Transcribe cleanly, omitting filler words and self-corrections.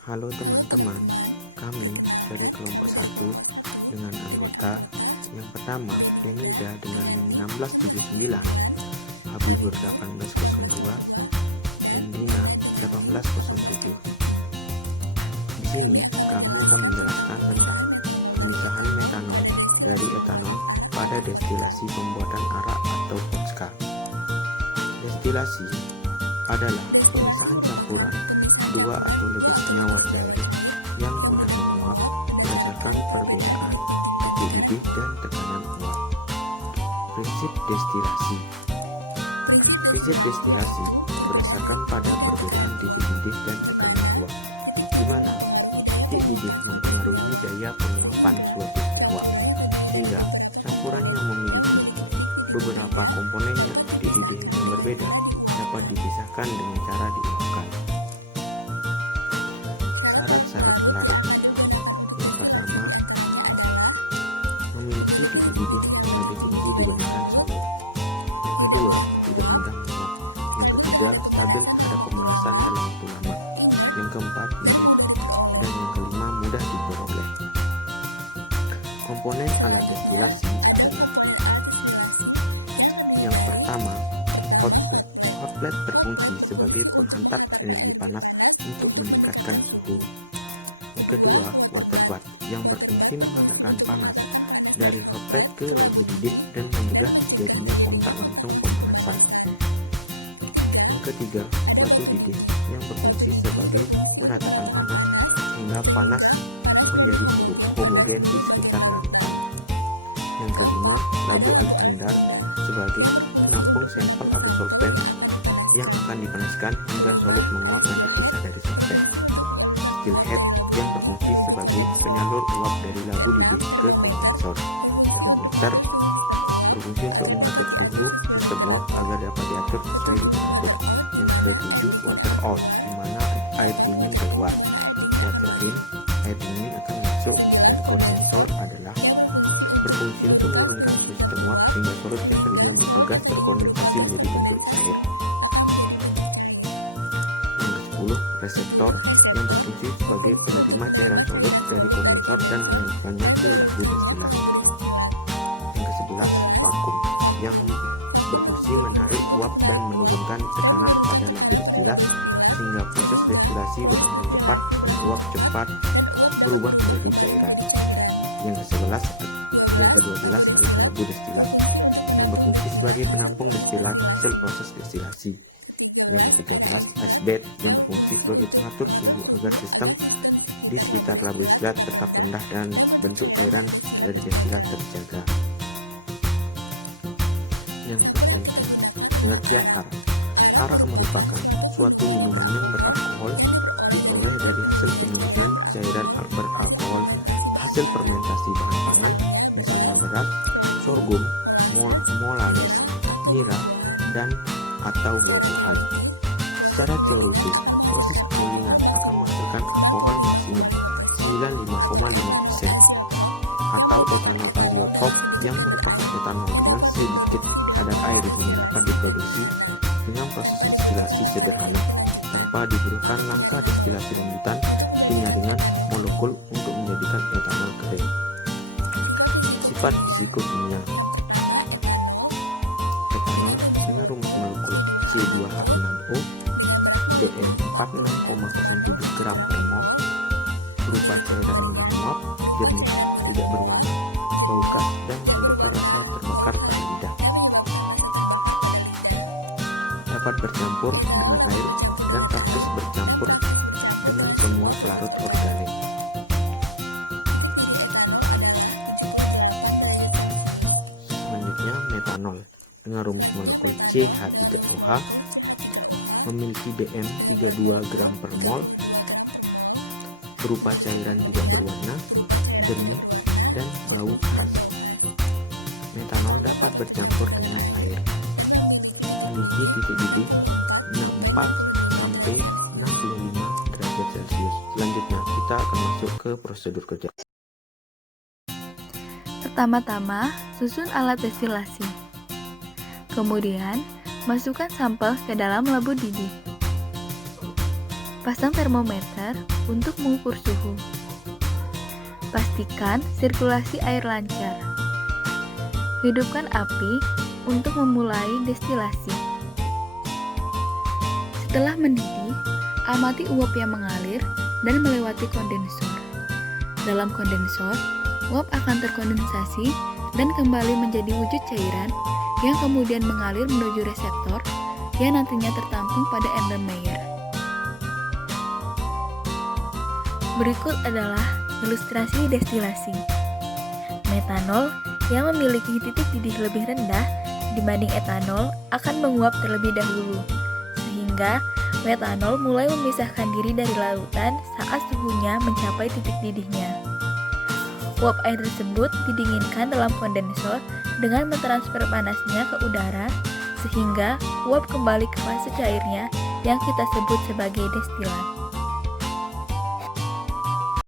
Halo teman-teman, kami dari kelompok 1 dengan anggota yang pertama Penilda dengan NIM 1679, Habibur 1802, dan Dina 1807. Di sini kami akan menjelaskan tentang pemisahan metanol dari etanol pada destilasi pembuatan arak atau vodka. Destilasi adalah pemisahan campuran dua atau lebih senyawa cair yang mudah menguap berdasarkan perbedaan titik didih dan tekanan uap. Prinsip destilasi. Prinsip destilasi berdasarkan pada perbedaan titik didih dan tekanan uap, di mana titik didih mempengaruhi daya penguapan suatu senyawa, sehingga campuran yang memiliki beberapa komponennya titik didih yang berbeda dapat dipisahkan dengan cara diuapkan. Syarat-syarat pelarut. Yang pertama, memiliki titik didih yang lebih tinggi dibandingkan solid. Yang kedua, tidak mudah menguap. Yang ketiga, stabil terhadap pemanasan dalam waktu lama. Yang keempat, mirip. Dan yang kelima, mudah diperoleh. Komponen alat destilasi adalah: yang pertama, hot plate. Hot plate berfungsi sebagai penghantar energi panas untuk meningkatkan suhu. Yang kedua, water bath yang berfungsi menghantarkan panas dari hot plate ke labu didih dan mencegah terjadinya kontak langsung pemanasan. Yang ketiga, batu didih yang berfungsi sebagai meratakan panas sehingga panas menjadi homogen di sekitar larutan. Yang kelima, labu alat pengendar sebagai penampung sampel atau solvent yang akan dipanaskan hingga solut menguap dan terpisah dari solvent. Still head yang berfungsi sebagai penyalur uap dari labu didih ke kondensor. Termometer berfungsi untuk mengatur suhu sistem uap agar dapat diatur sesuai diteratur. Yang ketujuh, water out, di mana air dingin keluar. Water in, air dingin akan masuk, dan kondensor adalah berfungsi untuk menurunkan sistem uap sehingga solut yang tadinya berupa gas terkondensasi menjadi bentuk cair. Yang ke-10, reseptor yang berfungsi sebagai penerima cairan solut dari kondensor dan menyalurkannya ke labu destilat. Yang ke-11, vakum yang berfungsi menarik uap dan menurunkan tekanan pada labu destilat sehingga proses destilasi berjalan cepat dan uap cepat berubah menjadi cairan. Yang ke-12 adalah labu destilat yang berfungsi sebagai penampung destilat hasil proses destilasi. Yang ke-13, ice bath yang berfungsi sebagai pengatur suhu agar sistem di sekitar labu destilat tetap rendah dan bentuk cairan dari destilat terjaga. Yang ke-14, pengertian arak. Arak merupakan suatu minuman yang beralkohol diperoleh dari hasil penyusunan cairan beralkohol hasil fermentasi bahan pangan, misalnya beras, sorghum, molasses, nira, dan atau buah-buahan. Secara teoritis, proses penggilingan akan menghasilkan alkohol maksimum 95,5% atau etanol azeotop yang merupakan etanol dengan sedikit kadar air yang dapat diproduksi dengan proses destilasi sederhana tanpa dibutuhkan langkah destilasi lanjutan penyaringan molekul untuk menjadikan etanol kering. Sifat fisikokimia. Etanol dengan rumus molekul C2H6O Dn 46,07 gram per mol, berupa cairan mudah menguap, jernih, tidak berwarna, bau khas, dan menimbulkan rasa terbakar pada lidah. Dapat bercampur dengan air dan praktis bercampur dengan semua pelarut organik. Selanjutnya, metanol dengan rumus molekul CH3OH memiliki Dm 32 gram per mol, berupa cairan tidak berwarna, jernih, dan bau khas. Metanol dapat bercampur dengan air. Memiliki titik didih 64 sampai 65 derajat Celcius. Selanjutnya kita akan masuk ke prosedur kerja. Pertama-tama, susun alat destilasi. Kemudian, masukkan sampel ke dalam labu didih. Pasang termometer untuk mengukur suhu. Pastikan sirkulasi air lancar. Hidupkan api untuk memulai destilasi. Setelah mendidih, amati uap yang mengalir dan melewati kondensor. Dalam kondensor, uap akan terkondensasi dan kembali menjadi wujud cairan yang kemudian mengalir menuju reseptor yang nantinya tertampung pada Erlenmeyer. Berikut adalah ilustrasi destilasi. Metanol yang memiliki titik didih lebih rendah dibanding etanol akan menguap terlebih dahulu, sehingga metanol mulai memisahkan diri dari lautan saat suhunya mencapai titik didihnya. Uap air tersebut didinginkan dalam kondensor dengan mentransfer panasnya ke udara, sehingga uap kembali ke fase cairnya yang kita sebut sebagai destilan.